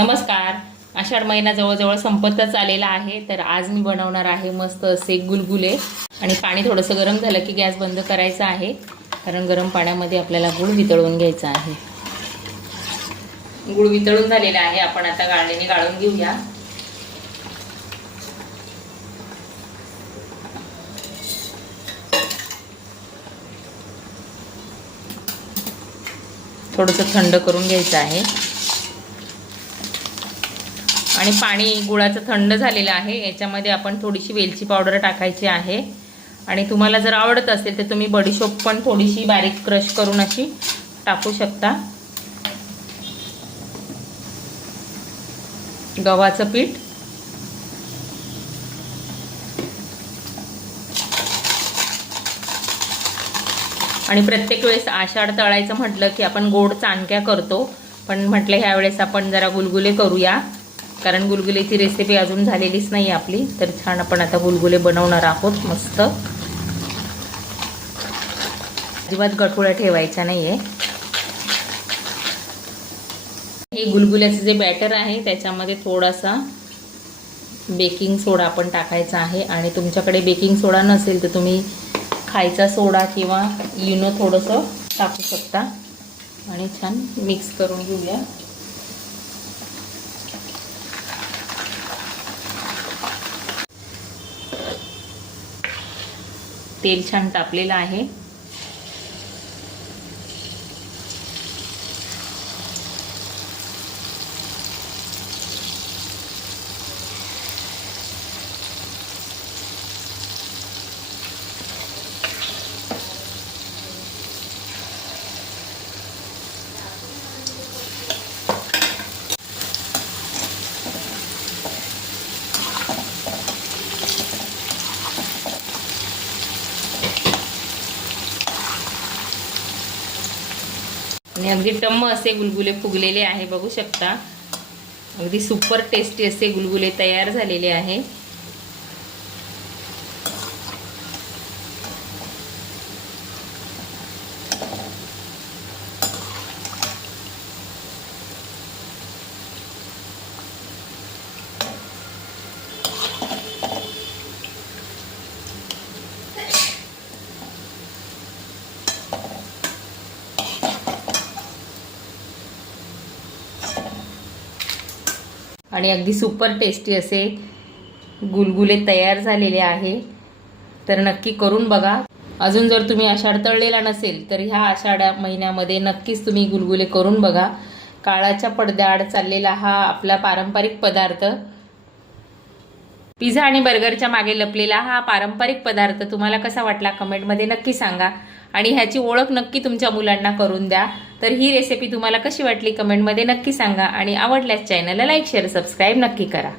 नमस्कार. आषाढ महिना जवळजवळ संपतच आलेला आहे, तर आज मी बनवणार आहे मस्त असे गुलगुले. आणि पाणी थोडंसं गरम झालं की गॅस बंद करायचा आहे, कारण गरम पाण्यामध्ये आपल्याला गूळ वितळवून घ्यायचा आहे. गूळ वितळून झालेला आहे, आपण आता गाळणीने गाळून घेऊया. थोडंसं थंड करून घ्यायचं आहे. आणि पाणी गुळाचं थंड झालेलं आहे, याच्यामध्ये आपण थोडीशी वेलची पावडर टाकायची आहे. आणि तुम्हाला जर आवडत असेल तर तुम्ही बडीशोप पण थोडीशी बारीक क्रश करून अशी टाकू शकता. गव्हाचं पीठ, आणि प्रत्येक वेळेस आषाढ तळायचं म्हटलं की आपण गोड चाणक्या करतो, पण म्हटलं ह्या वेळेस आपण जरा गुलगुले करूया, कारण गुलगुलेची रेसिपी अजून झालेलीच नाही आपली. तर छान आपण आता गुलगुले बनवणार आहोत. मस्त अजिबात गठुळा ठेवायचा नाहीये. हे गुलगुल्याचं जे बॅटर आहे त्याच्यामध्ये थोडासा बेकिंग सोडा आपण टाकायचा आहे. आणि तुमच्याकडे बेकिंग सोडा नसेल तर तुम्ही खायचा सोडा किंवा इनो थोडंसं टाकू शकता. आणि छान मिक्स करून घेऊया. तेल छान तापलेलं आहे. आणि अगदी टम्म असे गुलगुले फुगलेले आहे, बघू शकता. अगदी सुपर टेस्टी असे गुलगुले तयार झालेले आहे. आणि अगदी सुपर टेस्टी असे गुलगुले तयार झालेले आहे. तर नक्की करून बघा. अजून जर तुम्ही आषाढ तळलेला नसेल तर ह्या आषाढ महिन्यामध्ये नक्कीच तुम्ही गुलगुले करून बघा. काळाच्या पडद्याआड चाललेला हा आपला पारंपरिक पदार्थ, पिझ्झा आणि बर्गरच्या मागे लपलेला हा पारंपरिक पदार्थ तुम्हाला कसा वाटला कमेंटमध्ये नक्की सांगा. आणि ह्याची ओळख नक्की तुमच्या मुलांना करून द्या. तर ही रेसिपी तुम्हाला कशी वाटली कमेंटमध्ये नक्की सांगा. आणि आवडल्यास चॅनलला लाईक, शेअर, सबस्क्राईब नक्की करा.